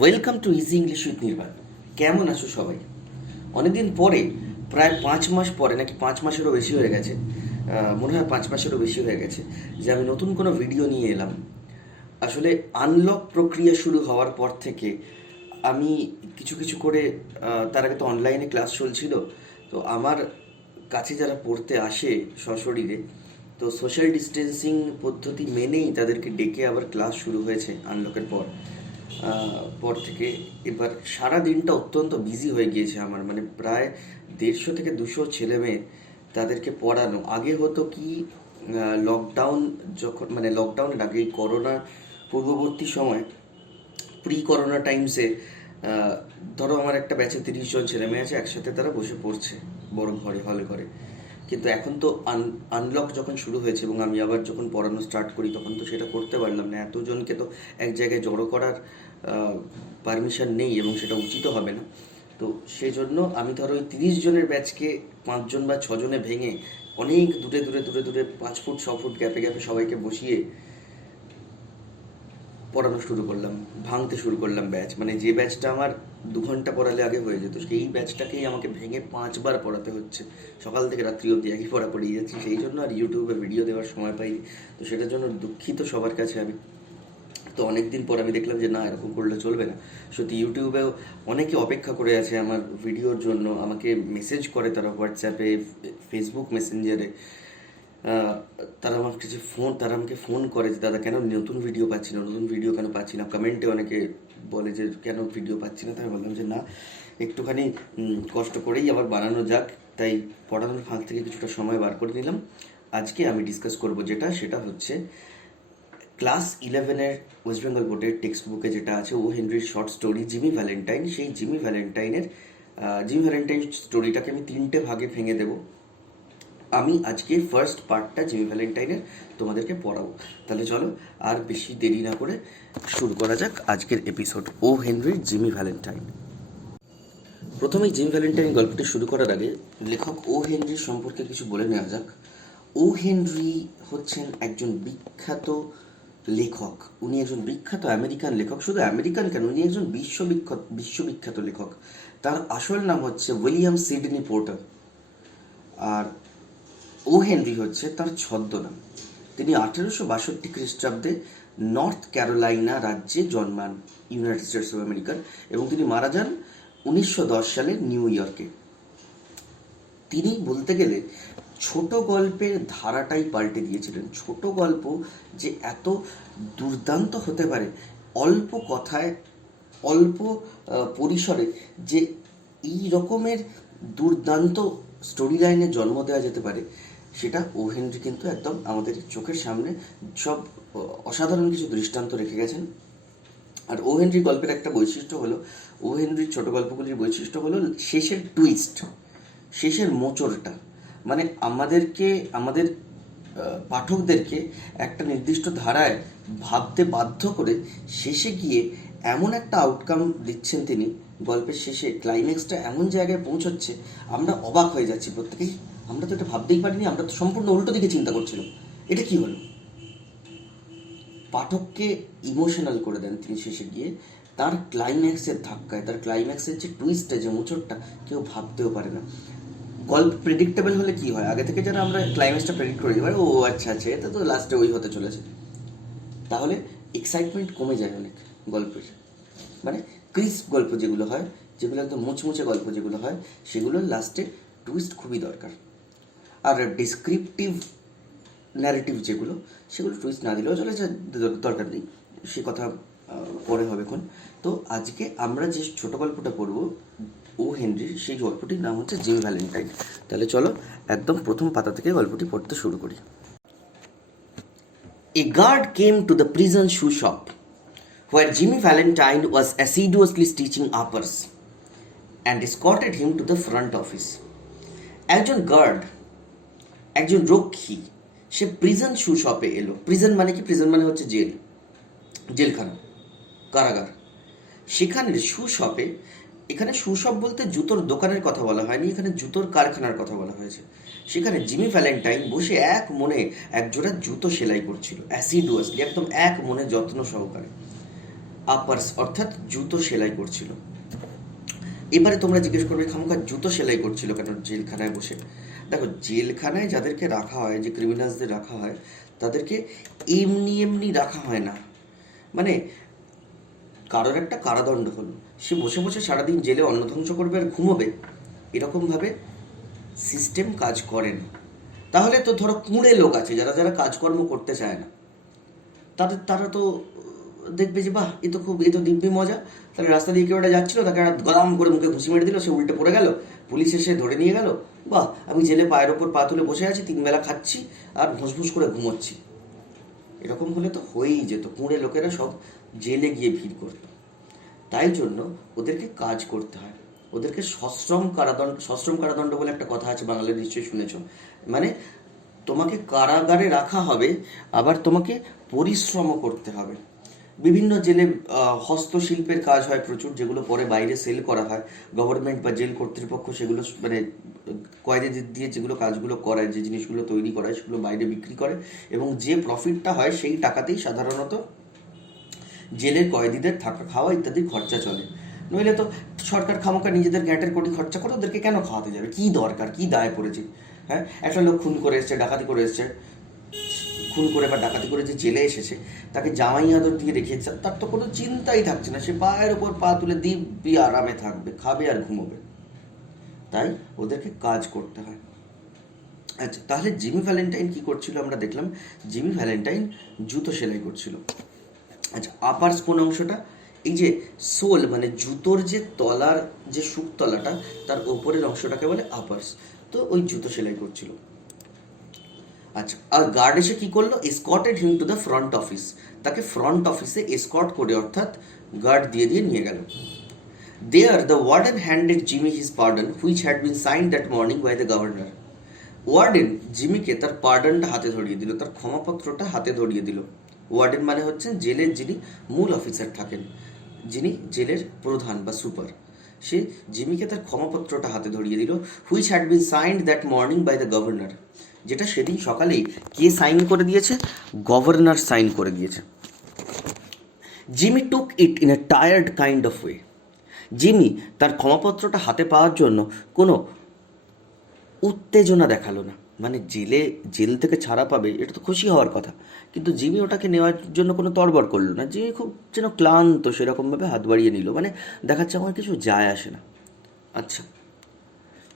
Welcome to easy English with Nirban. কেমন আছো সবাই? অনেকদিন পরে, প্রায় 5 মাস পরে, নাকি 5 মাসেরও বেশি হয়ে গেছে, মনে হয় 5 মাসেরও বেশি হয়ে গেছে যে আমি নতুন কোনো ভিডিও নিয়ে এলাম। আসলে আনলক প্রক্রিয়া শুরু হওয়ার পর থেকে আমি কিছু কিছু করে, তার আগে তো অনলাইনে ক্লাস চলছিল, তো আমার কাছে যারা পড়তে আসে সশরীরে, তো সোশ্যাল ডিস্টেন্সিং পদ্ধতি মেনেই তাদেরকে ডেকে আবার ক্লাস শুরু হয়েছে আনলকের পর থেকে। এবার সারা দিনটা অত্যন্ত বিজি হয়ে গিয়েছে আমার, মানে প্রায় 150 থেকে 200 ছেলে মেয়ে, তাদেরকে পড়ানো। আগে হতো কি, লকডাউন যখন, মানে লকডাউনের আগে, এই করোনা পূর্ববর্তী সময়, প্রি করোনা টাইমসে, ধরো আমার একটা ব্যাচে 30 জন ছেলে মেয়ে আছে, একসাথে তারা বসে পড়ছে বড় ঘরে, হলে ঘরে। কিন্তু এখন তো আনলক যখন শুরু হয়েছে এবং আমি আবার যখন পড়ানো স্টার্ট করি, তখন তো সেটা করতে পারলাম না। এতজনকে তো এক জায়গায় জড়ো করার পারমিশন নেই এবং সেটা উচিতও হবে না। তো সেই জন্য আমি ধরো ওই 30 জনের ব্যাচকে 5 জন বা 6 জনে ভেঙে অনেক দূরে দূরে দূরে দূরে 5 ফুট 6 ফুট গ্যাপে গ্যাপে সবাইকে বসিয়ে পড়ানো শুরু করলাম, ভাঙতে শুরু করলাম ব্যাচ। মানে যে ব্যাচটা আমার 2 ঘন্টা পড়ালে আগে হয়ে যেত, সেই ব্যাচটাকেই আমাকে ভেঙে 5 বার পড়াতে হচ্ছে। সকাল থেকে রাত্রি অবধি একই পড়া পড়িয়ে যাচ্ছি, সেই জন্য আর ইউটিউবে ভিডিও দেওয়ার সময় পাইনি। তো সেটার জন্য দুঃখিত সবার কাছে আমি। তো অনেকদিন পর আমি দেখলাম যে না, এরকম করলে চলবে না। সত্যি ইউটিউবেও অনেকে অপেক্ষা করে আছে আমার ভিডিওর জন্য, আমাকে মেসেজ করে তারা হোয়াটসঅ্যাপে, ফেসবুক মেসেঞ্জারে। আহ, তারা আমাকে ফোন করে যে দাদা কেন নতুন ভিডিও পাচ্ছি না, নতুন ভিডিও কেন পাচ্ছি না। কমেন্টে অনেকে বলে যে কেন ভিডিও পাচ্ছি না। তাই আমি বললাম যে না, একটুখানি কষ্ট করেই আবার বানানো যাক। তাই পড়ানোর ফাঁক থেকে কিছুটা সময় বার করে নিলাম। আজকে আমি ডিসকাস করব সেটা হচ্ছে ক্লাস 11-এর ওয়েস্ট বেঙ্গল বোর্ডের টেক্সট বুকে যেটা আছে, ও হেনরির শর্ট স্টোরি জিমি ভ্যালেন্টাইন। সেই জিমি ভ্যালেন্টাইন স্টোরিটাকে আমি 3টে ভাগে ভেঙে দেবো। আমি আজকে ফার্স্ট পার্টটা জিমি ভ্যালেন্টাইনের তোমাদেরকে পড়াবো। তাহলে চলো আর বেশি দেরি না করে শুরু করা যাক আজকের এপিসোড, ও হেনরির জিমি ভ্যালেন্টাইন। প্রথমেই জিমি ভ্যালেন্টাইন গল্পটি শুরু করার আগে লেখক ও হেনরির সম্পর্কে কিছু বলে নেওয়া যাক। ও হেনরি হচ্ছেন একজন বিখ্যাত লেখক। উনি একজন বিখ্যাত আমেরিকান লেখক। শুধু আমেরিকান কেন, উনি একজন বিশ্ববিখ্যাত লেখক। তার আসল নাম হচ্ছে উইলিয়াম সিডনি পোর্টার, আর ও হেনরি হচ্ছে তার ছদ্মনাম। তিনি 1862 খ্রিস্টাব্দে নর্থ ক্যারোলাইনা রাজ্যে জন্মান, ইউনাইটেড স্টেটস অফ আমেরিকার, এবং তিনি মারা যান 1910 সালে নিউ ইয়র্কে। তিনি বলতে গেলে ছোট গল্পের ধারাটাই পাল্টে দিয়েছিলেন। ছোট গল্প যে এত দুর্দান্ত হতে পারে, অল্প কথায়, অল্প পরিসরে, যে এই রকমের দুর্দান্ত স্টোরি লাইনে জন্ম দেওয়া যেতে পারে, সেটা ও হেনরি কিন্তু একদম আমাদের চোখের সামনে সব অসাধারণ কিছু দৃষ্টান্ত রেখে গেছেন। আর ও হেনরি গল্পের একটা বৈশিষ্ট্য হলো, ও হেনরির ছোট গল্পগুলির বৈশিষ্ট্য হলো শেষের টুইস্ট, শেষের মোচড়টা। মানে আমাদের পাঠকদেরকে একটা নির্দিষ্ট ধারায় ভাবতে বাধ্য করে শেষে গিয়ে এমন একটা আউটকাম দিচ্ছেন তিনি। গল্পের শেষে ক্লাইম্যাক্সটা এমন জায়গায় পৌঁছচ্ছে, আমরা অবাক হয়ে যাচ্ছি প্রত্যেকেই। আমরা তো এটা ভাবতেই পারিনি, আমরা তো সম্পূর্ণ উল্টো দিকে চিন্তা করছিলাম, এটা কি হলো। পাঠককে ইমোশনাল করে দেন তিনি শেষে গিয়ে, তার ক্লাইম্যাক্সের ধাক্কায়, তার ক্লাইম্যাক্সের যে টুইস্টটা, যে মোচড়টা কেউ ভাবতেও পারে না। গল্প প্রেডিক্টেবল হলে কি হয়, আগে থেকে যারা আমরা ক্লাইম্যাক্সটা প্রেডিক্ট করে দিই, ও আচ্ছা আচ্ছা, এটা তো লাস্টে ওই হতে চলেছে, তাহলে এক্সাইটমেন্ট কমে যায় অনেক গল্পের। মানে ক্রিস্প গল্প যেগুলো হয়, যেগুলো একদম মুচমুচে গল্প যেগুলো হয়, সেগুলোর লাস্টে টুইস্ট খুবই দরকার। আর ডিসক্রিপটিভ ন্যারেটিভ যেগুলো, সেগুলো টুইস্ট না দিলেও চলে, যে দরকার নেই, সে কথা পরে হবে এখন। তো আজকে আমরা যে ছোট গল্পটা পড়ব ও হেনরির, সেই গল্পটির নাম হচ্ছে জিমি ভ্যালেন্টাইন। তাহলে চলো একদম প্রথম পাতা থেকে গল্পটি পড়তে শুরু করি। A guard came to the prison shoe shop where Jimmy Valentine was assiduously stitching uppers and escorted him to the front office. একজন গার্ড, একজন রক্ষী, সে প্রিজন শু শপে এলো। প্রিজন মানে কি? প্রিজন মানে হচ্ছে জেল, জেলখানা, কারাগার। সেখানের শু শপে, এখানে শু শপ বলতে জুতোর দোকানের কথা বলা হয়নি, এখানে জুতোর কারখানার কথা বলা হয়েছে। সেখানে জিমি ভ্যালেন্টাইন বসে এক মনে একজোড়া জুতো সেলাই করছিল, অ্যাসিডুয়াসলি, একদম এক মনে যত্ন সহকারে। আপার্স অর্থাৎ জুতো সেলাই করছিল। এবারে তোমরা জিজ্ঞেস করবে খামোখা জুতো সেলাই করছিল কেন জেলখানায় বসে? দেখো, জেলখানায় যাদেরকে রাখা হয়, যে ক্রিমিনালসদের রাখা হয়, তাদেরকে এমনি এমনি রাখা হয় না। মানে কারোর একটা কারাদণ্ড হলো, সে বসে বসে সারাদিন জেলে অন্ন ধ্বংস করবে আর ঘুমোবে, এরকমভাবে সিস্টেম কাজ করে না। তাহলে তো ধরো কুঁড়ে লোক আছে যারা যারা কাজকর্ম করতে চায় না, তারা তো দেখবে যে বাহ, এ তো দিব্যি মজা। তাহলে রাস্তা দিয়ে কেউ একটা যাচ্ছিল, তাকে একটা গদাম করে মুখে ঘুষি মেরে দিল, সে উল্টে পড়ে গেল, পুলিশ এসে ধরে নিয়ে গেল, বাহ, আমি জেলে পায়ের ওপর পা তুলে বসে আছি, 3 বেলা খাচ্ছি আর ভুসভুস করে ঘুমোচ্ছি। এরকম হলে তো হয়েই যেত, কুঁড়ে লোকেরা সব জেলে গিয়ে ভিড় করতো। তাই জন্য ওদেরকে কাজ করতে হয়, ওদেরকে সশ্রম কারাদণ্ড বলে একটা কথা আছে, বাংলায় নিশ্চয়ই শুনেছ। মানে তোমাকে কারাগারে রাখা হবে, আবার তোমাকে পরিশ্রমও করতে হবে। বিভিন্ন জেলে হস্তশিল্পের কাজ হয় প্রচুর, যেগুলো পরে বাইরে সেল করা হয়। গভর্নমেন্ট বা জেল কর্তৃপক্ষ সেগুলো মানে কয়েদিদের দিয়ে যেগুলো কাজগুলো করায়, যে জিনিসগুলো তৈরি করায়, সেগুলো বাইরে বিক্রি করে, এবং যে প্রফিটটা হয় সেই টাকাতেই সাধারণত জেলের কয়েদিদের থাকা খাওয়া ইত্যাদি খরচা চলে। নইলে তো সরকার খামোকা নিজেদের গ্যাটের কোটি খরচা করে ওদেরকে কেন খাওয়াতে যাবে? কি দরকার, কি দায় পড়েছে? হ্যাঁ, একটা লোক খুন করে এসছে, ডাকাতি করে এসছে, খুন করে বা ডাকাতি করে যে জেলে এসেছে, তাকে জামাই আদর দিয়ে রেখেছে, তার তো কোনো চিন্তাই থাকছে না, সে পায়ের ওপর পা তুলে দিব্যি আরামে থাকবে, খাবে আর ঘুমোবে। তাই ওদেরকে কাজ করতে হয়। আচ্ছা, তাহলে জিমি ভ্যালেন্টাইন কি করছিল আমরা দেখলাম। জিমি ভ্যালেন্টাইন জুতো সেলাই করছিল। আচ্ছা, আপার্স কোন অংশটা? এই যে সোল মানে জুতোর যে তলার যে শুকতলাটা, তার ওপরের অংশটাকে বলে আপার্স। তো ওই জুতো সেলাই করছিল। আচ্ছা, আর গার্ড এসে কি করলো? Escorted him to the front office. তাকে ফ্রন্ট অফিসে এসকর্ট করে, অর্থাৎ গার্ড দিয়ে নিয়ে গেল। There the warden handed Jimmy his pardon which had been signed that morning by the governor. Warden জিমিকে তার পার্ডনটা হাতে ধরিয়ে দিল, তার ক্ষমাপত্রটা হাতে ধরিয়ে দিল। ওয়ার্ডেন মানে হচ্ছেন জেলের যিনি মূল অফিসার থাকেন, যিনি জেলের প্রধান বা সুপার, সে জিমিকে তার ক্ষমাপত্রটা হাতে ধরিয়ে দিল। Which had been signed that morning by the governor, যেটা সেদিন সকালেই কে সাইন করে দিয়েছে? গভর্নর সাইন করে দিয়েছে। Jimmy took it in a tired kind of way. Jimmy তার ক্ষমাপত্রটা হাতে পাওয়ার জন্য কোনো উত্তেজনা দেখালো না। মানে জেল থেকে ছাড়া পাবে, এটা তো খুশি হওয়ার কথা, কিন্তু জিমি ওটাকে নেওয়ার জন্য কোনো তড়বড় করলো না। জিমি খুব যেন ক্লান্ত, সেরকমভাবে হাত বাড়িয়ে নিল, মানে দেখাচ্ছে আমার কিছু যায় আসে না। আচ্ছা,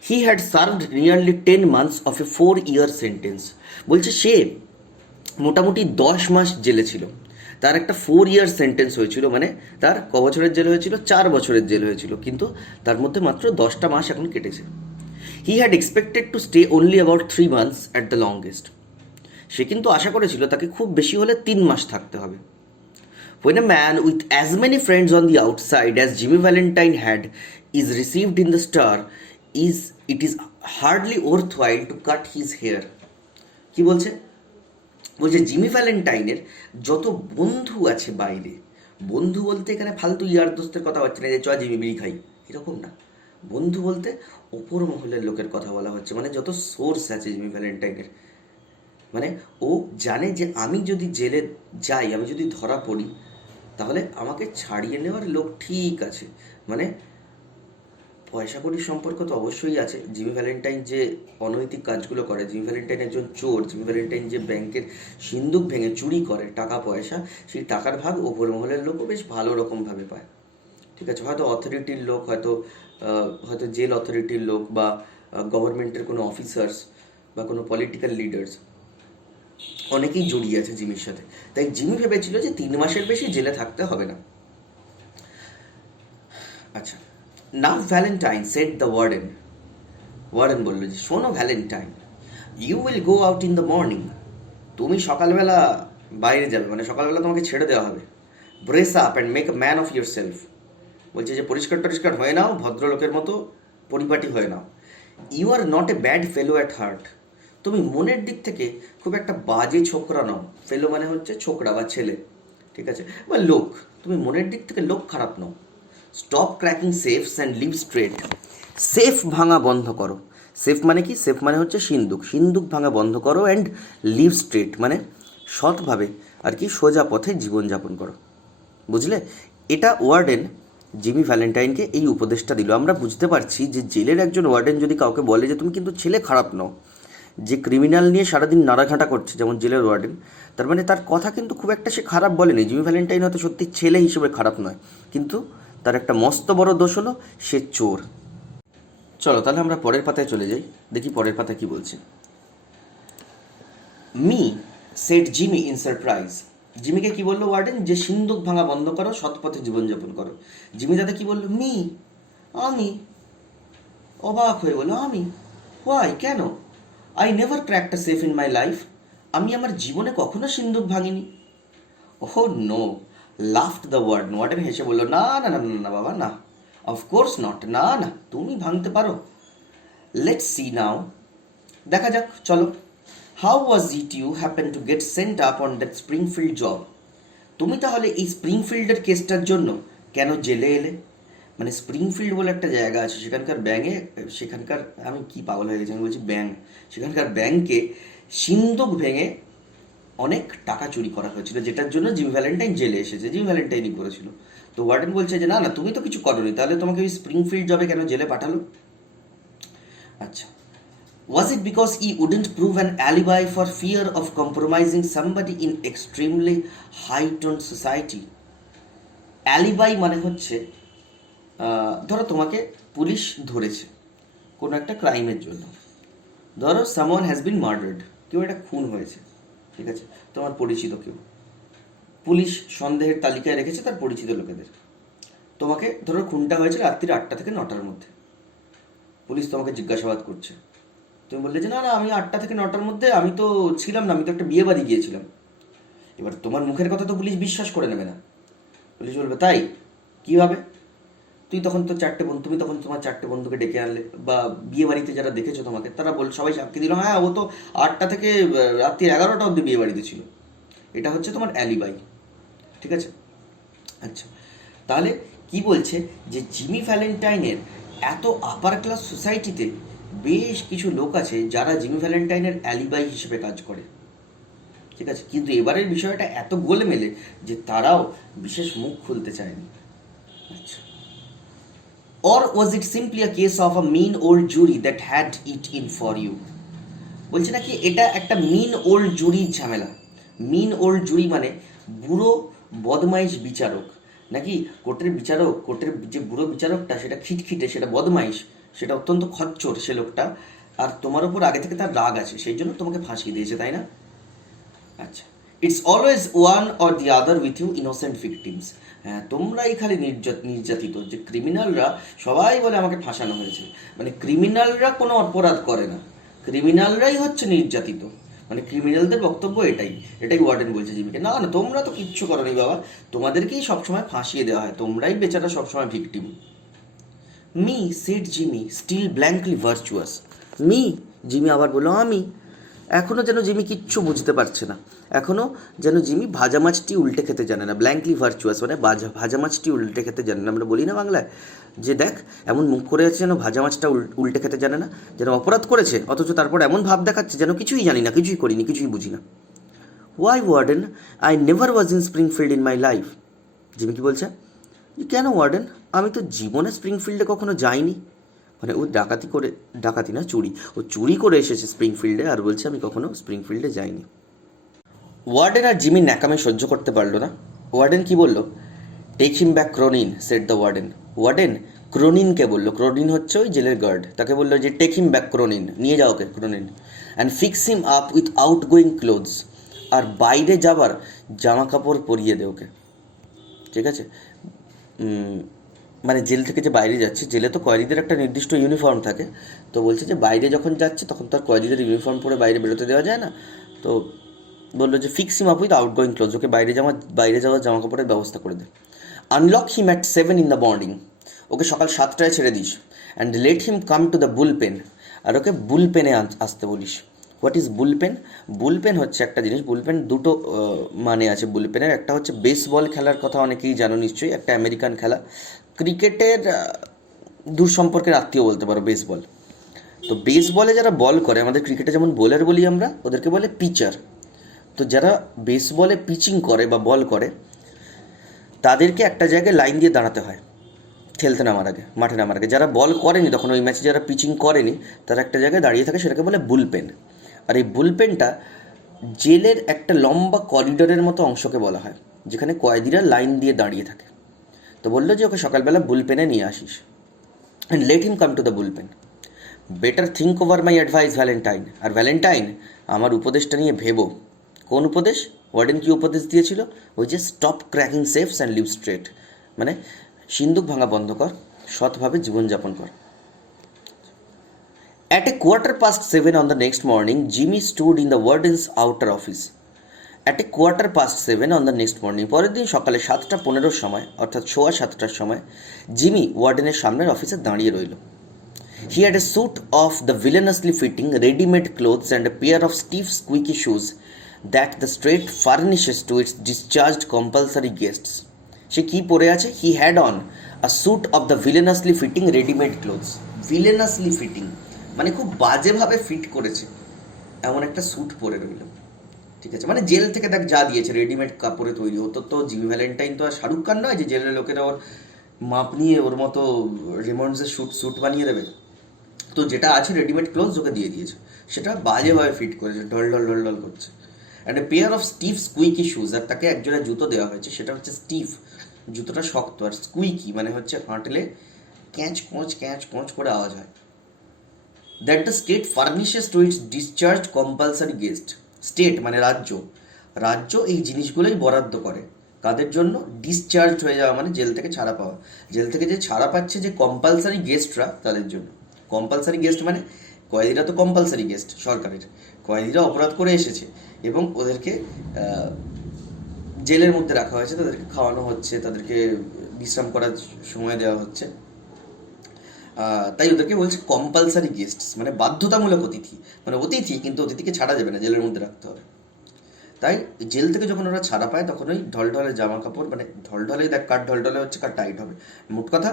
he had served nearly 10 months of A 4-year sentence. বলছে সে মোটামুটি 10 মাস জেলে ছিল, তার একটা 4-year সেন্টেন্স হয়েছিল, মানে তার ক বছরের জেল হয়েছিল? 4 বছরের জেল হয়েছিল, কিন্তু তার মধ্যে মাত্র 10টা মাস এখন কেটেছে। He had expected to stay only about 3 months at the longest. সে কিন্তু আশা করেছিল তাকে খুব বেশি হলে 3 মাস থাকতে হবে। When a man with as many friends on the outside as Jimmy Valentine had is received in the Star, it is hardly worthwhile to cut his hair. কি বলছে? বলছে জিমি ভ্যালেন্টাইনের যত বন্ধু আছে বাইরে, বন্ধু বলতে এখানে ফালতু ইয়ার দোস্তের কথা হচ্ছে না যে চ জিমি বিড়ি খাই, এরকম না। বন্ধু বলতে ওপর মহলের লোকের কথা বলা হচ্ছে, মানে যত সোর্স আছে জিমি ভ্যালেন্টাইনের। মানে ও জানে যে আমি যদি জেলে যাই, আমি যদি ধরা পড়ি, তাহলে আমাকে ছাড়িয়ে নেওয়ার লোক ঠিক আছে। মানে পয়সা কড়ির সম্পর্ক তো অবশ্যই আছে। জিমি ভ্যালেন্টাইন যে অনৈতিক কাজগুলো করে, জিমি ভ্যালেন্টাইন একজন চোর, জিমি ভ্যালেন্টাইন যে ব্যাংকের সিন্দুক ভেঙে চুরি করে টাকা পয়সা, সেই টাকার ভাগ ওপর মহলের লোকও বেশ ভালো রকমভাবে পায়। ঠিক আছে, হয়তো অথরিটির লোক, হয়তো জেল অথরিটির লোক, বা গভর্নমেন্টের কোনো অফিসার্স, বা কোনো পলিটিক্যাল লিডার্স, অনেকেই জড়িয়ে আছে জিমির সাথে। তাই জিমি ভেবেছিল যে 3 মাসের বেশি জেলে থাকতে হবে না। আচ্ছা, now Valentine said the warden. Warden বললো যে শোনো Valentine, you will go out in the morning. তুমি সকালবেলা বাইরে যাবে, মানে সকালবেলা তোমাকে ছেড়ে দেওয়া হবে। Brace up and make a man of yourself. বলছে যে পরিষ্কার হয়ে নাও, ভদ্রলোকের মতো পরিপাটি হয়ে নাও। You are not a bad fellow at heart. তুমি মনের দিক থেকে খুব একটা বাজে ছোকরা নও। ফেলো মানে হচ্ছে ছোকরা বা ছেলে, ঠিক আছে, বা লোক। তুমি মনের দিক থেকে লোক খারাপ নও। Stop cracking safes and live straight. Safe ভাঙা বন্ধ করো। সেফ মানে কি? সেফ মানে হচ্ছে সিন্দুক ভাঙা বন্ধ করো। অ্যান্ড লিভ স্ট্রেট মানে সৎভাবে আর কি সোজা পথে জীবনযাপন করো। বুঝলে? এটা ওয়ার্ডেন জিমি ভ্যালেন্টাইনকে এই উপদেশটা দিল। আমরা বুঝতে পারছি যে জেলের একজন ওয়ার্ডেন যদি কাউকে বলে যে তুমি কিন্তু ছেলে খারাপ নও, যে ক্রিমিনাল নিয়ে সারাদিন নাড়াঘাটা করছে যেমন জেলের ওয়ার্ডেন, তার মানে তার কথা কিন্তু খুব একটা সে খারাপ বলেনি। জিমি ভ্যালেন্টাইন হয়তো সত্যি ছেলে হিসেবে খারাপ নয়, কিন্তু তার একটা মস্ত বড় দোষ হলো সে চোর। চলো তাহলে আমরা পরের পাতায় চলে যাই, দেখি পরের পাতায় কি বলছে। Me said Jimmy in surprise. জিমিকে কি বললো ওয়ার্ডেন? যে সিন্দুক ভাঙা বন্ধ করো, সৎপথে জীবনযাপন করো। জিমি দাদা কি বললো? মি, আমি। অবাক হয়ে বললো আমি? হোয়াই, কেন? I never cracked a safe in my life. আমি আমার জীবনে কখনো সিন্দুক ভাঙিনি। Oh no, laughed the warden. Warden হেসে বললো না না না না না বাবা, না, অফকোর্স নট, না না, তুমি ভাঙতে পারো। লেটস সি নাও, দেখা যাক, চলো। How was it you happen to get sent up on that Springfield job? তুমি তাহলে এই স্প্রিংফিল্ডের কেসটার জন্য কেন জেলে এলে? মানে স্প্রিংফিল্ড বলে একটা জায়গা আছে, সেখানকার সেখানকার, আমি কি পাগল হয়ে গেছি, আমি বলছি ব্যাংক, সেখানকার ব্যাংকে সিন্দুক ভেঙে অনেক টাকা চুরি করা হয়েছিল, যেটার জন্য জিমি ভ্যালেন্টাইন জেলে এসেছে। জিমি ভ্যালেন্টাইনই করেছিল। তো ওয়ার্ডেন বলছে যে না না, তুমি তো কিছু করোনি, তাহলে তোমাকে ওই স্প্রিংফিল্ড জবে কেন জেলে পাঠালো? আচ্ছা, was it because he wouldn't prove an alibi for fear of compromising somebody in extremely high-toned society? Alibi মানে হচ্ছে, ধরো তোমাকে পুলিশ ধরেছে কোনো একটা ক্রাইমের জন্য। ধরো সামওয়ান হ্যাজ বিন মার্ডার্ড, কেউ একটা খুন হয়েছে, ঠিক আছে, তোমার পরিচিত কেউ, পুলিশ সন্দেহের তালিকায় রেখেছে তার পরিচিত লোকেদের। তোমাকে ধরো খুনটা হয়েছে রাত্রি 8টা থেকে 9টার মধ্যে, পুলিশ তোমাকে জিজ্ঞাসাবাদ করছে। তুমি বললে যে না না, আমি 8টা থেকে 9টার মধ্যে আমি তো ছিলাম না, আমি তো একটা বিয়ে বাড়ি গিয়েছিলাম। এবার তোমার মুখের কথা তো পুলিশ বিশ্বাস করে নেবে না। পুলিশ বলবে তাই, কীভাবে? তুমি তখন তোমার 4টে বন্ধুকে ডেকে আনলে, বা বিয়ে বাড়িতে যারা দেখেছো তোমাকে তারা সবাই সাক্ষী দিল হ্যাঁ ও তো 8টা থেকে রাত্রি 11টা অবধি বিয়ে বাড়িতে ছিল। এটা হচ্ছে তোমার অ্যালিবাই, ঠিক আছে? আচ্ছা, তাহলে কি বলছে যে জিমি ভ্যালেন্টাইনের এত আপার ক্লাস সোসাইটিতে বেশ কিছু লোক আছে যারা জিমি ভ্যালেন্টাইনের অ্যালিবাই হিসেবে কাজ করে, ঠিক আছে, কিন্তু এবারের বিষয়টা এত গোলমেলে যে তারাও বিশেষ মুখ খুলতে চায়নি। আচ্ছা, or was it simply a case of a mean old jury that had it in for you? বলছে নাকি এটা একটা মিন ওল্ড জুরির ঝামেলা। মিন ওল্ড জুরি মানে বুড়ো বদমাইশ বিচারক, নাকি কোর্টের যে বুড়ো বিচারকটা সেটা খিটখিটে, সেটা বদমাইশ, সেটা অত্যন্ত খচ্চর সে লোকটা, আর তোমার ওপর আগে থেকে তার রাগ আছে, সেই জন্য তোমাকে ফাঁসিয়ে দিয়েছে, তাই না? আচ্ছা, it's always one or the other with you innocent victims. হ্যাঁ, তোমরাই খালি নির্যাতিত, যে ক্রিমিনালরা সবাই বলে আমাকে ফাঁসানো হয়েছে, মানে ক্রিমিনালরা কোনো অপরাধ করে না, ক্রিমিনালরাই হচ্ছে নির্যাতিত। মানে ক্রিমিনালদের বক্তব্য এটাই ওয়ার্ডেন বলছে জিমিকে, না না তোমরা তো কিচ্ছু করোনি বাবা, তোমাদেরকেই সবসময় ফাঁসিয়ে দেওয়া হয়, তোমরাই বেচারা সবসময় victim. Me said Jimmy still blankly virtuous. Me, Jimmy আবার বললো আমি। এখনও যেন জিমি কিচ্ছু বুঝতে পারছে না, এখনও যেন জিমি ভাজা মাছটি উল্টে খেতে জানে না। ব্ল্যাঙ্কলি ভার্চুয়াস মানে ভাজা মাছটি উল্টে খেতে জানে না। আমরা বলি না বাংলায় যে দেখ এমন মুখ করে আছে যেন ভাজা মাছটা উল্টে খেতে জানে না, যেন অপরাধ করেছে অথচ তারপর এমন ভাব দেখাচ্ছে যেন কিছুই জানি না, কিছুই করিনি, কিছুই বুঝি না। Why warden, I never was in Springfield in my life. Jimmy কি বলছে? কেন ওয়ার্ডেন, আমি তো জীবনে স্প্রিংফিল্ডে কখনো যাইনি। মানে ও ডাকাতি না, ও চুরি করে এসেছে স্প্রিংফিল্ডে, আর বলছে আমি কখনো স্প্রিংফিল্ডে যাইনি। ওয়ার্ডেন আর জিমি ন্যাকামে সহ্য করতে পারলো না। ওয়ার্ডেন কি বলল? Take him back Cronin, said the warden. Warden ক্রোনিনকে বললো, ক্রোনিন হচ্ছে ওই জেলের গার্ড, তাকে বললো যে টেক হিম ব্যাক ক্রোনিন, নিয়ে যাও ওকে Cronin, and fix him up with outgoing clothes, আর বাইরে যাবার জামা কাপড় পরিয়ে দে ওকে, ঠিক আছে? মানে জেল থেকে যে বাইরে যাচ্ছে, জেলে তো কয়েদিদের একটা নির্দিষ্ট ইউনিফর্ম থাকে, তো বলছে যে বাইরে যখন যাচ্ছে তখন তো আর কয়েদিদের ইউনিফর্ম পরে বাইরে বেরোতে দেওয়া যায় না, তো বললো যে fix him up with outgoing clothes, ওকে বাইরে যাওয়ার জামা কাপড়ের ব্যবস্থা করে দে। Unlock him at 7 in the morning, ওকে সকাল 7টায় ছেড়ে দিস, and let him come to the bullpen, আর ওকে বুল পেনে আসতে বলিস। What is bullpen? Bullpen হচ্ছে একটা জিনিস, বুল পেন দুটো মানে আছে বুল পেনের। একটা হচ্ছে বেসবল খেলার কথা অনেকেই জানো নিশ্চয়ই, একটা আমেরিকান খেলা, ক্রিকেটের দূর সম্পর্কের আত্মীয় বলতে পারো বেসবল। তো বেসবলে যারা বল করে, আমাদের ক্রিকেটে যেমন বোলার বলি আমরা, ওদেরকে বলে পিচার। তো যারা বেসবলে পিচিং করে বা বল করে তাদেরকে একটা জায়গায় লাইন দিয়ে দাঁড়াতে হয় খেলতে নামার আগে, মাঠে নামার আগে। যারা বল করেনি তখন ওই ম্যাচে, যারা পিচিং করেনি, তারা একটা জায়গায় দাঁড়িয়ে থাকে, সেটাকে বলে বুলপেন। আর এই বুলপেনটা জেলের একটা লম্বা করিডোরের মতো অংশকে বলা হয়, যেখানে কয়েদিরা লাইন দিয়ে দাঁড়িয়ে থাকে। তো বললো যে ওকে সকালবেলা বুলপেনে নিয়ে আসিস, and let him come to the bullpen. Better think over my advice Valentine. আর ভ্যালেন্টাইন, আমার উপদেশটা নিয়ে ভেবো। কোন উপদেশ? ওয়ার্ডেন কী উপদেশ দিয়েছিল? ওই যে stop cracking safes and live straight, মানে সিন্দুক ভাঙা বন্ধ কর, সৎভাবে জীবনযাপন কর। At a 7:15 on the next morning, Jimmy stood in the warden's outer office. At a 7:15 on the next morning, পরের দিন সকালে 7:15 সময়, অর্থাৎ 7:15 সময়, জিমি ওয়ার্ডেনের সামনের অফিসে দাঁড়িয়ে রইল। He had a suit of the villainously fitting ready-made clothes and a pair of stiff squeaky shoes that the state furnishes to its discharged compulsory guests. সে কি পরে আছে? He had on a suit of the villainously fitting ready-made clothes. Villainously fitting মানে খুব বাজেভাবে fit করেছে এমন একটা sweet পরে রইল। ঠিক আছে, মানে জেল থেকে দেখ যা দিয়েছে রেডিমেড কাপড়ে তৈরি হতো। তো জিমি ভ্যালেন্টাইন তো আর শাহরুখ খান নয় যে জেলের লোকেরা ওর মাপ নিয়ে ওর মতো রেমন্ডসের স্যুট বানিয়ে দেবে। তো যেটা আছে রেডিমেড ক্লোথস ওকে দিয়ে দিয়েছে, সেটা বাজেভাবে ফিট করেছে, ঢল ঢল ঢল ঢল করছে। And a pair of stiff squeaky shoes, আর তাকে একজোড়া জুতো দেওয়া হয়েছে, সেটা হচ্ছে স্টিফ, জুতোটা শক্ত, আর স্কুইকি মানে হচ্ছে হাঁটলে ক্যাঁচ কোঁচ করে আওয়াজ হয়। That the state furnishes to its discharge compulsory guest. State মানে রাজ্য এই জিনিসগুলোই বরাদ্দ করে কাদের জন্য? ডিসচার্জ হয়ে যাওয়া মানে জেল থেকে ছাড়া পাওয়া, জেল থেকে যে ছাড়া পাচ্ছে যে কম্পালসারি গেস্টরা, তাদের জন্য। কম্পালসারি গেস্ট মানে কয়েদিরা তো কম্পালসারি গেস্ট সরকারের, কয়েদিরা অপরাধ করে এসেছে এবং ওদেরকে জেলের মধ্যে রাখা হয়েছে, তাদেরকে খাওয়ানো হচ্ছে, তাদেরকে বিশ্রাম করার সময় দেওয়া হচ্ছে, তাই ওদেরকে বলছে কম্পালসারি গেস্টস, মানে বাধ্যতামূলক অতিথি, মানে অতিথি কিন্তু অতিথিকে ছাড়া যাবে না, জেলের মধ্যে রাখতে হবে। তাই জেল থেকে যখন ওরা ছাড়া পায় তখন ওই ঢলঢলে জামা কাপড়, মানে ঢলঢলে দেখ কার ঢলঢলে হচ্ছে কার টাইট হবে, মোট কথা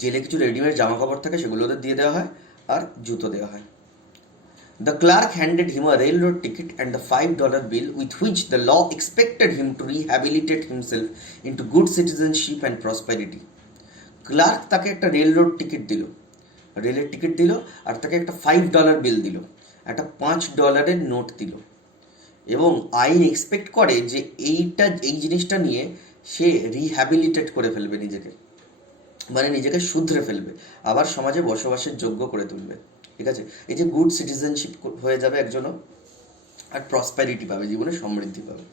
জেলে কিছু রেডিমেড জামা কাপড় থাকে, সেগুলো ওদের দিয়ে দেওয়া হয়, আর জুতো দেওয়া হয়। The clerk handed him a railroad ticket and the $5 bill with which the law expected him to rehabilitate himself into good citizenship and prosperity. Clerk তাকে একটা রেলের টিকিট দিল, আর তাকে একটা $5 বিল দিল, একটা $5 নোট দিল, এবং আইন এক্সপেক্ট করে যে এই জিনিসটা নিয়ে সে রিহ্যাবিলিটেট করে ফেলবে নিজেকে, মানে নিজেকে শুধরে ফেলবে, আবার সমাজে বসবাসের যোগ্য করে তুলবে। ঠিক আছে, এই যে গুড সিটিজেনশিপ হয়ে যাবে একজনও, আর প্রসপ্যারিটি পাবে, জীবনে সমৃদ্ধি পাবে।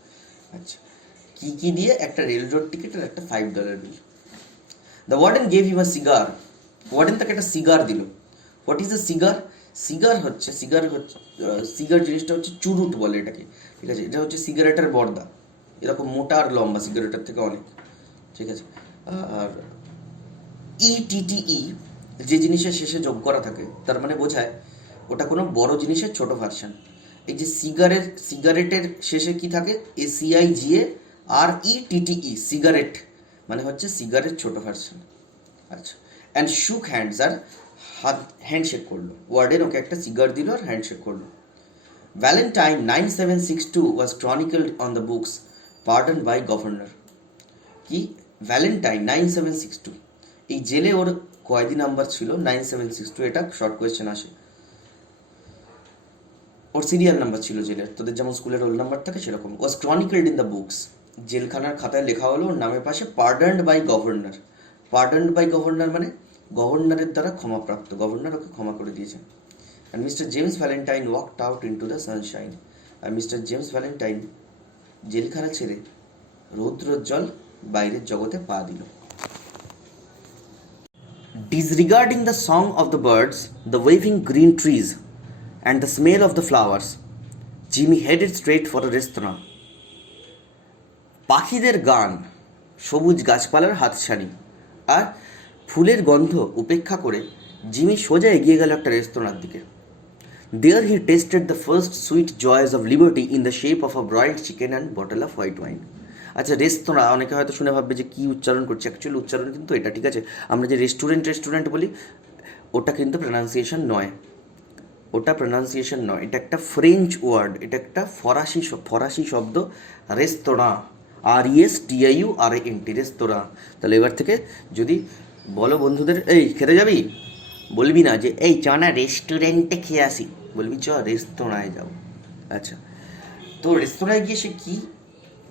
আচ্ছা, কি দিয়ে? একটা রেল রোড টিকিট আর একটা $5 বিল। The warden gave him a cigar. Warden তাকে একটা সিগার দিল। What is a cigar? Cigar জিনিসটা হচ্ছে চুরুট বলে এটাকে। ঠিক আছে, এটা হচ্ছে সিগারেটের বর্দা, এরকম মোটা আর লম্বা, সিগারেটের থেকে অনেক। ঠিক আছে, আর ইটিটিই যে জিনিসের শেষে যোগ করা থাকে, তার মানে বোঝায় ওটা কোনো বড় জিনিসের ছোট ভার্সন। এই যে সিগারেটের শেষে কি থাকে? ACIGA আর ETTE, সিগারেট মানে হচ্ছে সিগারেট ছোট ভার্সন। আচ্ছা, অ্যান্ড শুক হ্যান্ডস, আর হ্যান্ডশেক করলো। ওয়ার্ডেন ওকে একটা সিগার দিল আর হ্যান্ডশেক করলো। Valentine 9762 was chronicled on the books, pardon by governor. কি? ভ্যালেন্টাইন 9762, এই জেলে ওর কয়েদি নাম্বার ছিল 9762, এটা শর্ট কোয়েশ্চেন আসে। ওর সিরিয়াল নাম্বার ছিল জেলের, তোদের যেমন স্কুলের রোল নাম্বার থাকে সেরকম। Was chronicled in the books, জেলখানার খাতায় লেখা হলো ওর নামের পাশে pardoned by governor. Pardoned by governor মানে গভর্নরের দ্বারা ক্ষমাপ্রাপ্ত, গভর্নর ওকে ক্ষমা করে দিয়েছেন। And mister James Valentine walked out into the sunshine. আর মিস্টার জেমস ভ্যালেন্টাইন জেলখানা ছেড়ে রৌদ্রোজ্জ্বল বাইরের জগতে পা দিল। Disregarding the song of the birds, the waving green trees, and the smell of the flowers, Jimmy headed straight for a restaurant. পাখিদের গান, সবুজ গাছপালার হাতছানি আর ফুলের গন্ধ উপেক্ষা করে জিমি সোজা এগিয়ে গেল একটা রেস্তোরাঁর দিকে। There he tasted the first sweet joys of liberty in the shape of a broiled chicken and bottle of white wine. আচ্ছা, রেস্তোরাঁ, অনেকে হয়তো শুনে ভাববে যে কী উচ্চারণ করছে, অ্যাকচুয়ালি উচ্চারণ কিন্তু এটা। ঠিক আছে, আমরা যে রেস্টুরেন্ট বলি ওটা কিন্তু প্রনাউন্সিয়েশন নয়, এটা একটা ফ্রেঞ্চ ওয়ার্ড, এটা একটা ফরাসি শব্দ রেস্তোরাঁ। RESTIURANT, রেস্তোরাঁ। তাহলে এবার থেকে যদি বলো বন্ধুদের এই খেতে যাবি, বলবি না যে এই চ না রেস্টুরেন্টে খেয়ে আসি, বলবি চ রেস্তোরাঁয় যাও। আচ্ছা, তো রেস্তোরাঁয় গিয়ে সে কী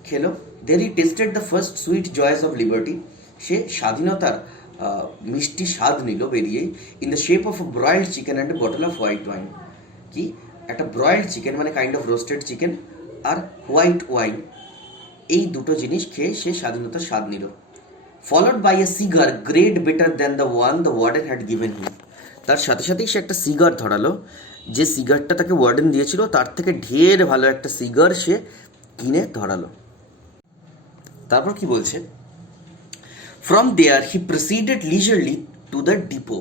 খেলো? There he tasted the first sweet joys of liberty. সে স্বাধীনতার মিষ্টি স্বাদ নিল বেরিয়েই, in the shape of broiled chicken and a bottle of white wine. কি একটা ব্রয়েলড চিকেন মানে কাইন্ড অফ রোস্টেড চিকেন আর হোয়াইট ওয়াইন, এই দুটো জিনিস খেয়ে সে স্বাধীনতার স্বাদ নিল। Followed by a cigar great better than the one the warden had given him. তার সাথে সাথেই সে একটা সিগার ধরালো, যে সিগারটা তাকে ওয়ার্ডেন দিয়েছিল তার থেকে ঢের ভালো একটা সিগার সে কিনে ধরালো। তারপর কি বলছে? From there he proceeded leisurely to the depot.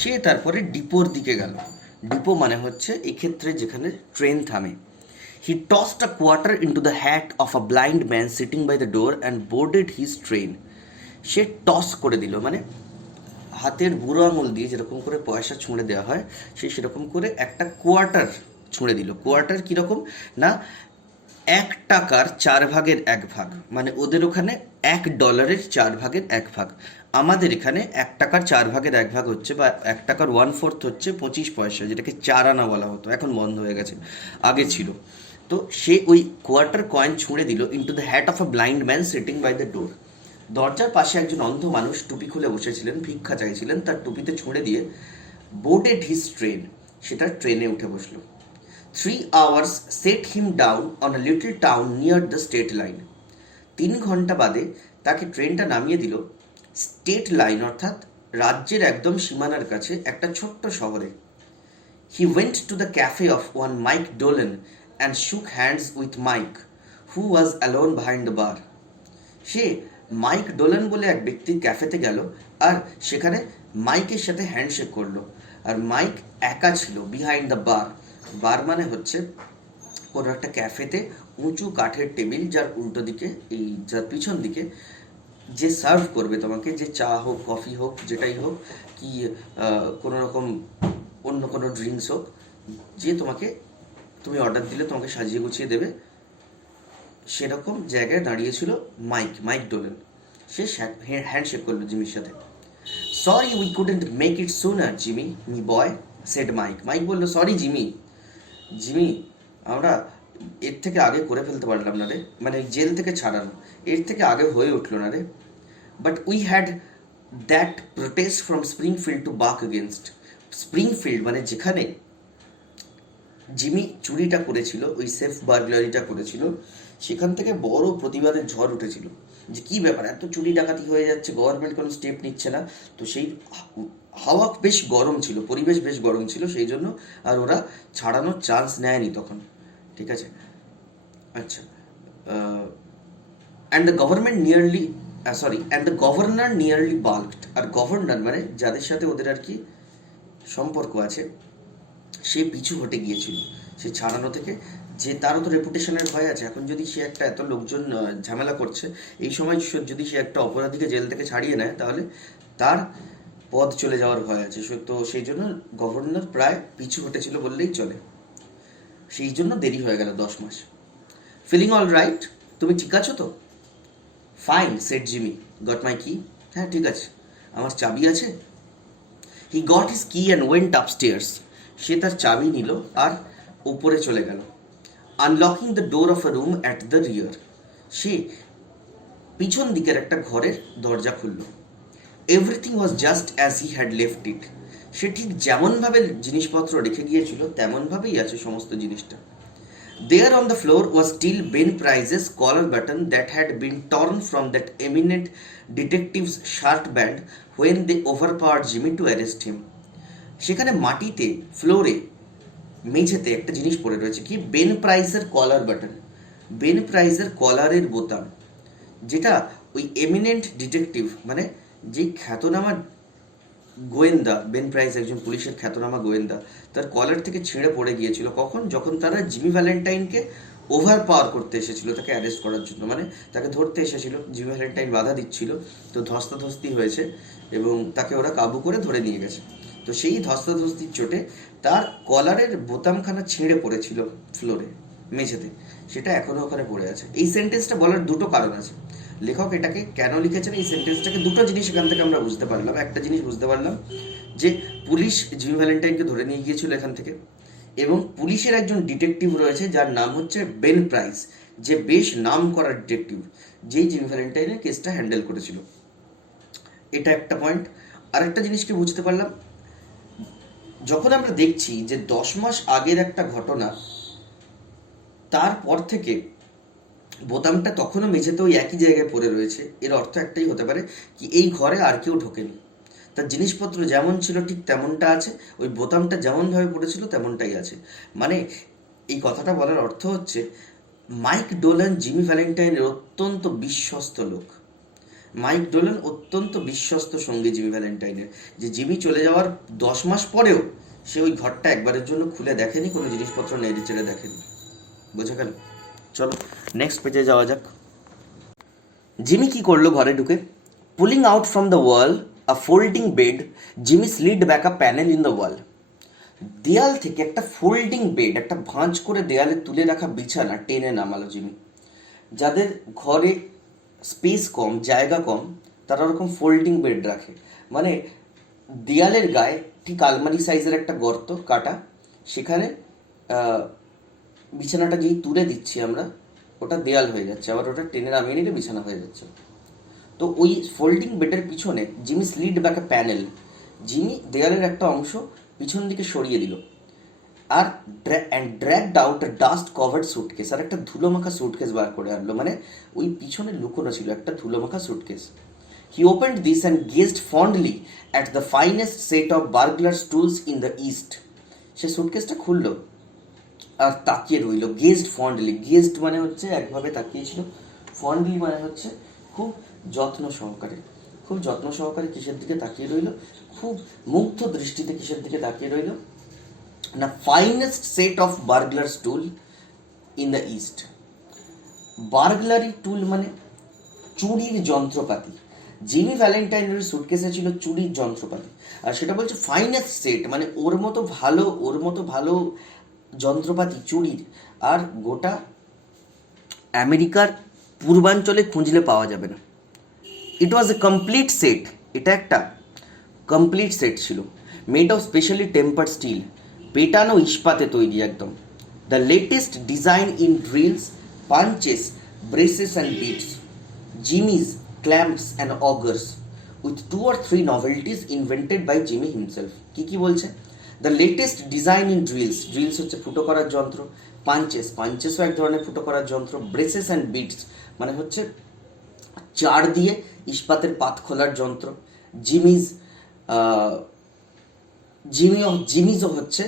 সে তারপরে ডিপোর দিকে গেল। ডিপো মানে হচ্ছে এক্ষেত্রে যেখানে ট্রেন থামে। He tossed a quarter into the hat of a blind man sitting by the door and boarded his train. সে টস করে দিল, মানে হাতের বুড়ো আঙুল দিয়ে যেরকম করে পয়সা ছুঁড়ে দেওয়া হয়, সে সেরকম করে একটা কোয়ার্টার ছুঁড়ে দিল। কোয়ার্টার কীরকম না, 1 টাকার 4 ভাগের 1 ভাগ, মানে ওদের ওখানে $1 4 ভাগের 1 ভাগ। আমাদের এখানে 1 টাকার 4 ভাগের 1 ভাগ হচ্ছে, বা 1 টাকার 1/4 হচ্ছে 25 পয়সা, যেটাকে 4 আনা বলা হতো, এখন বন্ধ হয়ে গেছে, আগে ছিল। তো সে ওই কোয়ার্টার কয়েন ছুঁড়ে দিল into the hat of a blind man sitting by the door. দরজার পাশে একজন অন্ধ মানুষ টুপি খুলে বসেছিলেন, ভিক্ষা চাইছিলেন, তার টুপিতে ছুঁড়ে দিয়ে বোর্ডেড হিজ ট্রেন, সেটা ট্রেনে উঠে বসলো। 3 hours set him down on a little town near the state line. 3 ঘন্টা বাদে তাকে ট্রেনটা নামিয়ে দিল স্টেট লাইন, অর্থাৎ রাজ্যের একদম সীমানার কাছে একটা ছোট্ট শহরে। He went to the cafe of one Mike Dolan and shook hands with Mike, who was alone behind the bar. সে মাইক ডোলান বলে এক ব্যক্তির ক্যাফেতে গেল আর সেখানে মাইকের সাথে হ্যান্ডশেক করলো। আর মাইক একা ছিল বিহাইন্ড দ্য বার। বার মানে হচ্ছে কোনো একটা ক্যাফেতে উঁচু কাঠের টেবিল, যার উল্টো দিকে এই যার পিছন দিকে যে সার্ভ করবে তোমাকে, যে চা হোক কফি হোক যেটাই হোক, কি কোনো রকম অন্য কোনো ড্রিঙ্কস হোক, যে তোমাকে তুমি অর্ডার দিলে তোমাকে সাজিয়ে গুছিয়ে দেবে, সেরকম জায়গায় দাঁড়িয়েছিল মাইক ডোলেন। সে হ্যান্ডশেক করলো জিমির সাথে। Sorry we couldn't make it sooner Jimmy me boy, said Mike. Mike বললো, সরি জিমি, আমরা এর থেকে আগে করে ফেলতে পারলাম না রে, মানে জেল থেকে ছাড়ানো এর থেকে আগে হয়ে উঠলো না রে। But we had that protest from Springfield to buck against. Springfield মানে যেখানে জিমি চুরিটা করেছিল, ওই সেফ বার্গলারিটা করেছিল, সেখান থেকে বড় প্রতিবাদের ঝড় উঠেছিল যে কী ব্যাপার, এত চুরি ডাকাতি হয়ে যাচ্ছে, গভর্নমেন্ট কোনো স্টেপ নিচ্ছে না। তো সেই হাওয়া বেশ গরম ছিল, পরিবেশ বেশ গরম ছিল, সেই জন্য আর ওরা ছাড়ানোর চান্স নেয়নি তখন, ঠিক আছে। আচ্ছা, and the governor nearly balked. আর গভর্নর মানে যাদের সাথে ওদের আর কি সম্পর্ক আছে, সে পিছু হটে গিয়েছিল সে ছাড়ানো থেকে, যে তারও তো রেপুটেশনের ভয় আছে। এখন যদি সে একটা এত লোকজন ঝামেলা করছে, এই সময় যদি সে একটা অপরাধীকে জেল থেকে ছাড়িয়ে নেয়, তাহলে তার পদ চলে যাওয়ার ভয় আছে। তো সেই জন্য গভর্নর প্রায় পিছু হটেছিল বললেই চলে, সেই জন্য দেরি হয়ে গেল 10 মাস। ফিলিং অল রাইট, তুমি ঠিক আছো তো? Fine said Jimmy, got my key? হ্যাঁ ঠিক আছে, আমার চাবি আছে। He got his key and went upstairs. সে তার চাবি নিল আর উপরে চলে গেল। Unlocking the door of a room at the rear, সে পিছন দিকের একটা ঘরের দরজা খুলল। Everything was just as he had left it. সে ঠিক যেমনভাবে জিনিসপত্র রেখে গিয়েছিল তেমনভাবেই আছে সমস্ত জিনিসটা। There on the floor was still Ben Price's collar button that had been torn from that eminent detective's shirt band when they overpowered Jimmy to arrest him. সেখানে মাটিতে ফ্লোরে মেঝেতে একটা জিনিস পড়ে রয়েছে, কি? বেন প্রাইসের কলার বাটন, বেন প্রাইসের কলারের বোতাম, যেটা ওই এমিনেন্ট ডিটেকটিভ মানে যে খ্যাতনামা গোয়েন্দা, বেন প্রাইস একজন পুলিশের খ্যাতনামা গোয়েন্দা, তার কলার থেকে ছিঁড়ে পড়ে গিয়েছিল। কখন? যখন তারা জিমি ভ্যালেন্টাইনকে ওভার পাওয়ার করতে এসেছিল, তাকে অ্যারেস্ট করার জন্য, মানে তাকে ধরতে এসেছিল। জিমি ভ্যালেন্টাইন বাধা দিচ্ছিল, তো ধস্তাধস্তি হয়েছে এবং তাকে ওরা কাবু করে ধরে নিয়ে গেছে। তো সেই ধস্তাধস্তির চোটে তার কলারের বোতামখানা ছিঁড়ে পড়েছিল ফ্লোরে। মেঝেতে, সেটা এখনো ওখানে পড়ে আছে। এই সেন্টেন্সটা বলার দুটো কারণ আছে। লেখক এটাকে কেন লিখেছেন, এই সেন্টেন্সটাকে দুটো জিনিস এখান থেকে আমরা বুঝতে পারলাম। একটা জিনিস বুঝতে পারলাম যে পুলিশ জিমি ভ্যালেন্টাইনকে ধরে নিয়ে গিয়েছিল এখান থেকে, এবং পুলিশের একজন ডিটেকটিভ রয়েছে যার নাম হচ্ছে বেন প্রাইস, যে বেশ নাম করা ডিটেকটিভ, যেই জিমি ভ্যালেন্টাইনের কেসটা হ্যান্ডেল করেছিল। এটা একটা পয়েন্ট। আরেকটা জিনিসকে বুঝতে পারলাম, যখন আমরা দেখছি যে 10 মাস আগের একটা ঘটনা, তারপর থেকে বোতামটা তখনও মেঝেতে ওই একই জায়গায় পড়ে রয়েছে, এর অর্থ একটাই হতে পারে কি এই ঘরে আর কেউ ঢোকেনি, তার জিনিসপত্র যেমন ছিল ঠিক তেমনটা আছে, ওই বোতামটা যেমনভাবে পড়েছিল তেমনটাই আছে। মানে এই কথাটা বলার অর্থ হচ্ছে মাইক ডোলান জিমি ভ্যালেন্টাইনের অত্যন্ত বিশ্বস্ত লোক। মাইক ডোলান অত্যন্ত বিশ্বস্ত সঙ্গী জিমি ভ্যালেন্টাইনের, যে জিমি চলে যাওয়ার 10 মাস পরেও সে ওই ঘরটা একবারের জন্য খুলে দেখেনি, কোনো জিনিসপত্র নেড়ে চেড়ে দেখেনি। বোঝা গেল? চলো নেক্সট পেজে যাওয়া যাক। জিমি কি করলো ঘরে ঢুকে? Pulling out from the wall a folding bed, Jimmy slid back a panel in the wall. দেয়াল থেকে একটা ফোল্ডিং বেড, একটা ভাঁজ করে দেয়ালে তুলে রাখা বিছানা টেনে নামালো জিমি। যাদের ঘরে স্পেস কম, জায়গা কম, তারা ওরকম ফোল্ডিং বেড রাখে। মানে দেয়ালের গায়ে ঠিক আলমারি সাইজের একটা গর্ত কাটা, সেখানে বিছানাটা যেই তুলে দিচ্ছি আমরা, ওটা দেয়াল হয়ে যাচ্ছে, আবার ওটা টেনে নামিয়ে নিলে বিছানা হয়ে যাচ্ছে। তো ওই ফোল্ডিং বেডের পিছনে Jimmy slid back a panel, Jimmy দেয়ালের একটা অংশ পিছন দিকে সরিয়ে দিল, আর dragged out a dust covered suitcase, আর একটা ধুলোমাখা সুটকেস বার করে আনলো। মানে ওই পিছনে লুকোনো ছিল একটা ধুলোমাখা suitcase. He opened this and gazed fondly at the finest set of burglars tools in the East. সে সুটকেসটা খুললো আর তাকিয়ে রইল। গেজড ফন্ডলি, গেজড মানে হচ্ছে একভাবে তাকিয়েছিল, ফন্ডলি মানে হচ্ছে খুব যত্ন সহকারে, খুব যত্ন সহকারে কিসের দিকে তাকিয়ে রইল, খুব মুগ্ধ দৃষ্টিতে কিসের দিকে তাকিয়ে রইল না, finest set of burglars tool in the East. Burglary tool মানে চুরির যন্ত্রপাতি। জিমি ভ্যালেন্টাইনের সুটকেসে ছিল চুরির যন্ত্রপাতি, আর সেটা বলছে ফাইনেস্ট সেট, মানে ওর মতো ভালো যন্ত্রপাতি চুরির আর গোটা আমেরিকার পূর্বাঞ্চলে খুঁজলে পাওয়া যাবে না। ইট ওয়াজ এ কমপ্লিট সেট, এটা একটা কমপ্লিট সেট ছিল। Made of specially tempered steel, পেটানো ইস্পাতে তৈরি একদম। The latest design in drills, punches, braces and bits, jimmies, clamps and augers, with 2 or 3 novelties invented by Jimmy himself. কি বলছে? The latest design in drills, drills হচ্ছে ফুটো করার যন্ত্র, পাঞ্চেসও এক ধরনের ফুটো করার যন্ত্র, ব্রেসেস অ্যান্ড বিটস মানে হচ্ছে চার দিয়ে ইস্পাতের পাত খোলার যন্ত্র, জিমিজও হচ্ছে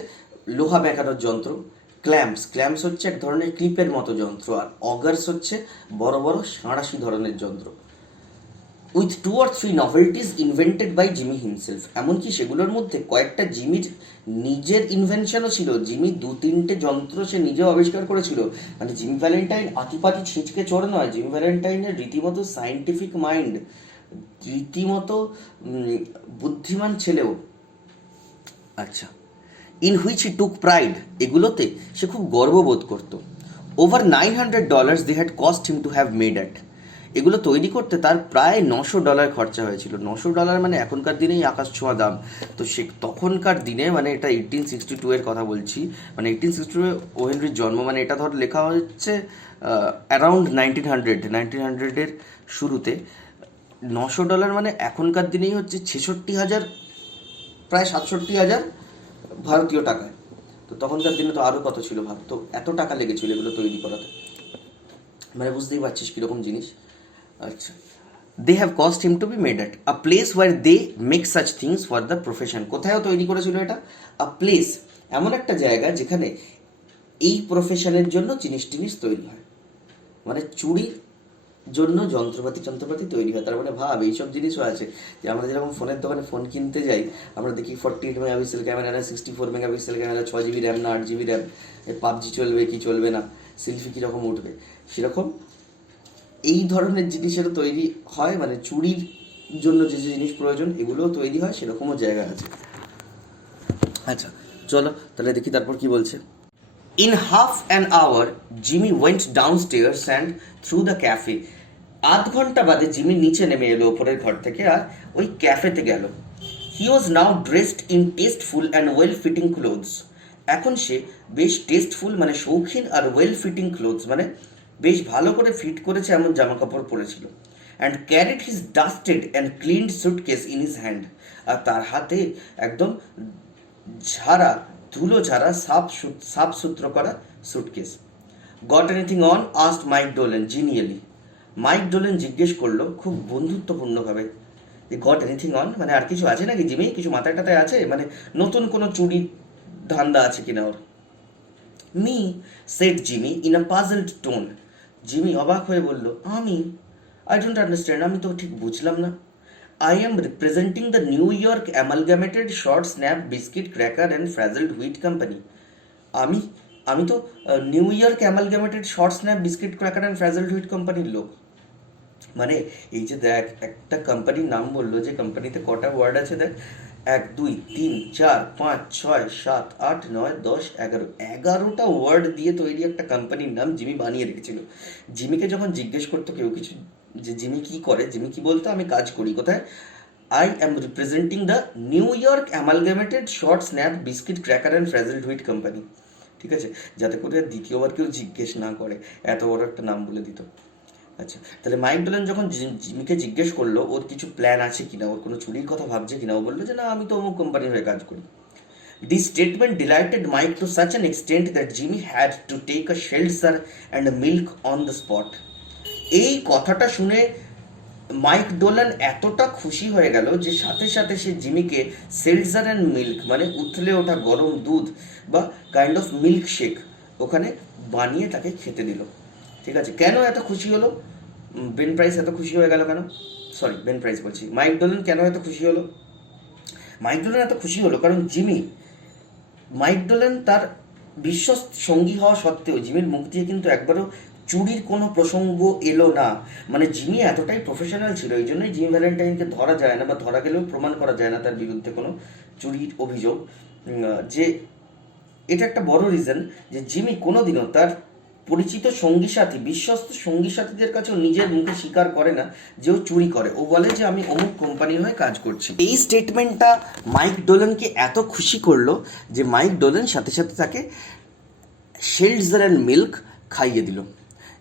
লোহা বেঁকানোর যন্ত্র, ক্ল্যাম্পস হচ্ছে এক ধরনের ক্লিপের মতো যন্ত্র, আর অগার্স হচ্ছে বড় বড় সাঁড়াশি ধরনের যন্ত্র। With 2 or 3 novelties invented by Jimmy himself, এমনকি সেগুলোর মধ্যে কয়েকটা জিমির নিজের ইনভেনশনও ছিল। জিমি 2-3টে যন্ত্র সে নিজেও আবিষ্কার করেছিল। মানে জিমি ভ্যালেন্টাইন আতিপাতি ছিঁচকে চোর নয়, জিমি ভ্যালেন্টাইনের রীতিমতো সায়েন্টিফিক মাইন্ড, রীতিমতো বুদ্ধিমান ছেলেও। আচ্ছা, in which he took pride, এগুলোতে সে খুব গর্ববোধ করতো। Over $900 they had cost him to have made at, এগুলো তৈরি করতে তার প্রায় $900 খরচা হয়েছিল। $900 মানে এখনকার দিনেই আকাশ ছোঁয়া দাম। তো সে তখনকার দিনে, মানে এটা 1862 এর কথা বলছি, মানে 1862 ও হেনরির জন্ম, মানে এটা ধর লেখা হচ্ছে অ্যারাউন্ড 1900-এর শুরুতে। $900 মানে এখনকার দিনেই হচ্ছে 66,000, প্রায় 67,000 ভারতীয় টাকায়। তো তখনকার দিনে তো আরও কত ছিল ভাব, তো এত টাকা লেগেছিল এগুলো তৈরি করাতে, মানে বুঝতেই পারছিস কীরকম জিনিস। আচ্ছা, they have cost him to be made at a place where they make such things for the profession. কোথায়ও তৈরি করেছিল এটা? আ প্লেস, এমন একটা জায়গা যেখানে এই প্রফেশনের জন্য জিনিস তৈরি হয়, মানে চুরির জন্য যন্ত্রপাতি তৈরি হয়। তার মানে ভাব এইসব জিনিসও আছে, যে আমরা যেরকম ফোনের দোকানে ফোন কিনতে যাই, আমরা দেখি 48 মেগাপিক্সেল ক্যামেরা না 64 মেগাপিক্সেল ক্যামেরা, 6 GB র্যাম না 8 GB র্যাম, পাবজি চলবে কি চলবে না, সেলফি কীরকম উঠবে, সেরকম এই ধরনের জিনিসেরও তৈরি হয়। মানে চুরির জন্য যে জিনিস প্রয়োজন এগুলোও তৈরি হয়, সেরকমও জায়গা আছে। আচ্ছা চলো তাহলে দেখি তারপর কি বলছে। In half an hour, Jimmy went downstairs and through the cafe. আধ ঘন্টা বাদে জিমি নিচে নেমে এলো ওপরের ঘর থেকে আর ওই ক্যাফেতে গেল। He was now dressed in tasteful and well fitting clothes. এখন সে বেশ টেস্টফুল মানে শৌখিন আর ওয়েল ফিটিং ক্লোথস মানে বেশ ভালো করে ফিট করেছে এমন জামা কাপড় পরেছিল। And carried his dusted and cleaned suitcase in his hand. আর তার হাতে একদম ঝাড়া ধুলো ঝাড়া সাফ সুতরো করা suitcase. Got anything on asked Mike Dolan genially. Mike Dolan জিজ্ঞেস করলো খুব বন্ধুত্বপূর্ণভাবে, গট এনিথিং অন মানে আর কিছু আছে নাকি জিমি, কিছু মাথায় টাথায় আছে, মানে নতুন কোনো চুরির ধান্দা আছে কিনা ওর। Me said Jimmy in a puzzled tone. Jimmy অবাক হয়ে বলল, আমি? আই ডোন্ট আন্ডারস্ট্যান্ড, আমি তো ঠিক বুঝলাম না। I am representing the New York Amalgamated Short Snap Biscuit Cracker and Frazzled Wheat Company. আমি তো New York amalgamated short snap biscuit cracker and frazzled wheat কোম্পানির লোক। মানে এই যে দেখ একটা কোম্পানির নাম বললো, যে কোম্পানিতে কটা ওয়ার্ড আছে দেখ, 1 2 3 4 5 6 7 8 9 10 11, 11টা ওয়ার্ড দিয়ে তৈরি একটা কোম্পানির নাম জিমি বানিয়ে রেখেছিল। জিমিকে যখন জিজ্ঞেস করতো কেউ কিছু যে জিমি কি করে, জিমি কি বলতো, আমি কাজ করি কোথায়, I am representing the New York amalgamated short snap biscuit cracker and frazzled wheat company. ঠিক আছে, যাতে করে দ্বিতীয়বার কেউ জিজ্ঞেস না করে, এত বড় একটা নাম বলে দিত। আচ্ছা, তাহলে মাইক ডোলেন যখন জিমিকে জিজ্ঞেস করলো ওর কিছু প্ল্যান আছে কিনা, ওর কোনো চুরির কথা ভাবছে কিনা, ও বললো যে না, আমি তো অমুক কোম্পানির হয়ে কাজ করি। This statement delighted Mike to such an extent that Jimmy had to take a seltzer and milk on the spot. এই কথাটা শুনে মাইক ডোলান এতটা খুশি হয়ে গেল যে সাথে সাথে সে জিমিকে সেলজার অ্যান্ড মিল্ক মানে উথলে ওঠা গরম দুধ বা কাইন্ড অফ মিল্ক শেক ওখানে বানিয়ে তাকে খেতে দিল। ঠিক আছে, কেন এত খুশি হলো বেন প্রাইস, এত খুশি হয়ে গেল কেন, সরি বেন প্রাইস বলছি, মাইক ডোলান কেন এত খুশি হলো? মাইক ডোলান এত খুশি হলো কারণ মাইক ডোলান তার বিশ্বস্ত সঙ্গী হওয়া সত্ত্বেও জিমির মুখ দিয়ে কিন্তু একবারও চুরির কোনো প্রসঙ্গ এলো না। মানে জিমি এতটাই প্রফেশনাল ছিল, এই জন্যই জিমি ভ্যালেন্টাইনকে ধরা যায় না, বা ধরা গেলেও প্রমাণ করা যায় না তার বিরুদ্ধে কোনো চুরির অভিযোগ। যে এটা একটা বড় রিজন যে জিমি কোনোদিনও তার পরিচিত সঙ্গী সাথী, বিশ্বস্ত সঙ্গী সাথীদের কাছেও নিজের মুখে স্বীকার করে না যে ও চুরি করে। ও বলে যে আমি অমুক কোম্পানির হয়ে কাজ করছি। এই স্টেটমেন্টটা মাইক ডোলানকে এত খুশি করলো যে মাইক ডোলান সাথে সাথে তাকে শেলজার অ্যান্ড মিল্ক খাইয়ে দিল।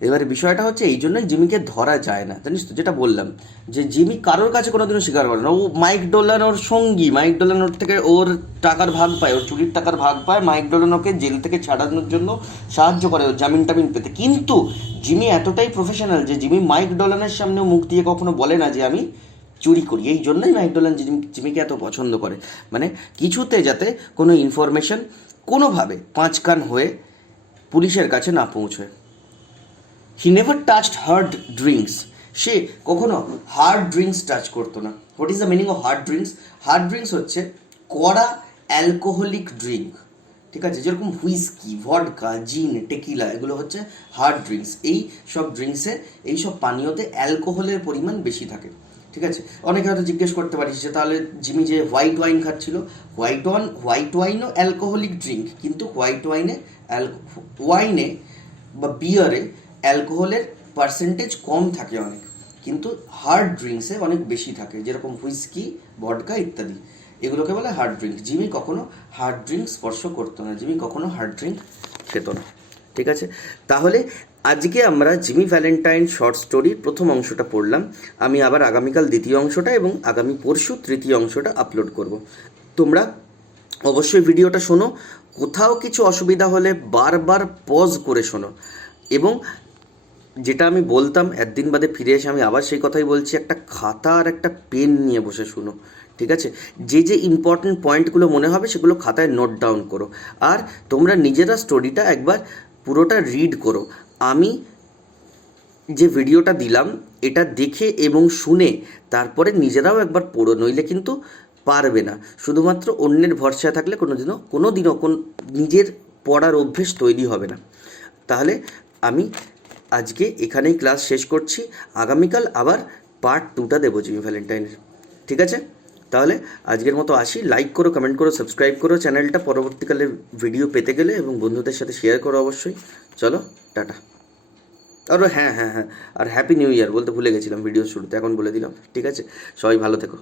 এবারে বিষয়টা হচ্ছে এই জন্যই জিমিকে ধরা যায় না, জানিস তো, যেটা বললাম যে জিমি কারোর কাছে কোনোদিনও স্বীকার করে না। ও মাইক ডোলান ওর সঙ্গী, মাইক ডোলান ওর থেকে ওর টাকার ভাগ পায়, ওর চুরির টাকার ভাগ পায়, মাইক ডোলান ওকে জেল থেকে ছাড়ানোর জন্য সাহায্য করে, ওর জামিন টামিন পেতে। কিন্তু জিমি এতটাই প্রফেশনাল যে জিমি মাইক ডোলানের সামনেও মুখ দিয়ে কখনো বলে না যে আমি চুরি করি। এই জন্যই মাইক ডোলান জিমিকে এত পছন্দ করে, মানে কিছুতে যাতে কোনো ইনফরমেশন কোনোভাবে পাঁচ কান হয়ে পুলিশের কাছে না পৌঁছয়। He never touched hard drinks. সে কখনো হার্ড ড্রিঙ্কস টাচ করতো না। What is the meaning of hard drinks? Hard drinks হচ্ছে কড়া অ্যালকোহলিক ড্রিঙ্ক। ঠিক আছে, যেরকম হুইস্কি, ভডকা, জিন, টেকিলা, এগুলো হচ্ছে হার্ড ড্রিঙ্কস। এই সব ড্রিঙ্কসে, এই সব পানীয়তে অ্যালকোহলের পরিমাণ বেশি থাকে। ঠিক আছে, অনেকে হয়তো জিজ্ঞেস করতে পারিস যে তাহলে জিমি যে হোয়াইট ওয়াইন খাচ্ছিল, হোয়াইট ওয়াইনও অ্যালকোহলিক ড্রিঙ্ক, কিন্তু হোয়াইট ওয়াইনে বা বিয়ারে অ্যালকোহলের পার্সেন্টেজ কম থাকে অনেক, কিন্তু হার্ড ড্রিঙ্কসে অনেক বেশি থাকে, যেরকম হুইস্কি, ভডকা ইত্যাদি, এগুলোকে বলে হার্ড ড্রিঙ্ক। জিমি কখনো হার্ড ড্রিঙ্ক স্পর্শ করতো না, জিমি কখনো হার্ড ড্রিঙ্ক খেত না। ঠিক আছে, তাহলে আজকে আমরা জিমি ভ্যালেন্টাইন শর্ট স্টোরির প্রথম অংশটা পড়লাম। আমি আবার আগামীকাল দ্বিতীয় অংশটা এবং আগামী পরশু তৃতীয় অংশটা আপলোড করব। তোমরা অবশ্যই ভিডিওটা শোনো, কোথাও কিছু অসুবিধা হলে বারবার পজ করে শোনো, এবং যেটা আমি বলতাম একদিন বাদে ফিরে এসে আমি আবার সেই কথাই বলছি, একটা খাতা আর একটা পেন নিয়ে বসে শুনো। ঠিক আছে, যে যে ইম্পর্টেন্ট পয়েন্টগুলো মনে হবে সেগুলো খাতায় নোট ডাউন করো, আর তোমরা নিজেরা স্টোরিটা একবার পুরোটা রিড করো। আমি যে ভিডিওটা দিলাম এটা দেখে এবং শুনে তারপরে নিজেরাও একবার পড়ো, নইলে কিন্তু পারবে না। শুধুমাত্র অন্যের ভরসায় থাকলে কোনোদিনও নিজের পড়ার অভ্যেস তৈরি হবে না। তাহলে আমি আজকে এখানেই ক্লাস শেষ করছি, আগামীকাল আবার পার্ট 2টা দেবো জিমি ভ্যালেন্টাইনের। ঠিক আছে, তাহলে আজকের মতো আসি। লাইক করো, কমেন্ট করো, সাবস্ক্রাইব করো চ্যানেলটা পরবর্তীকালে ভিডিও পেতে গেলে, এবং বন্ধুদের সাথে শেয়ার করো অবশ্যই। চলো, টাটা। আর হ্যাঁ হ্যাঁ হ্যাঁ, আর হ্যাপি নিউ ইয়ার বলতে ভুলে গেছিলাম ভিডিও শুরুতে, এখন বলে দিলাম। ঠিক আছে, সবাই ভালো থেকো।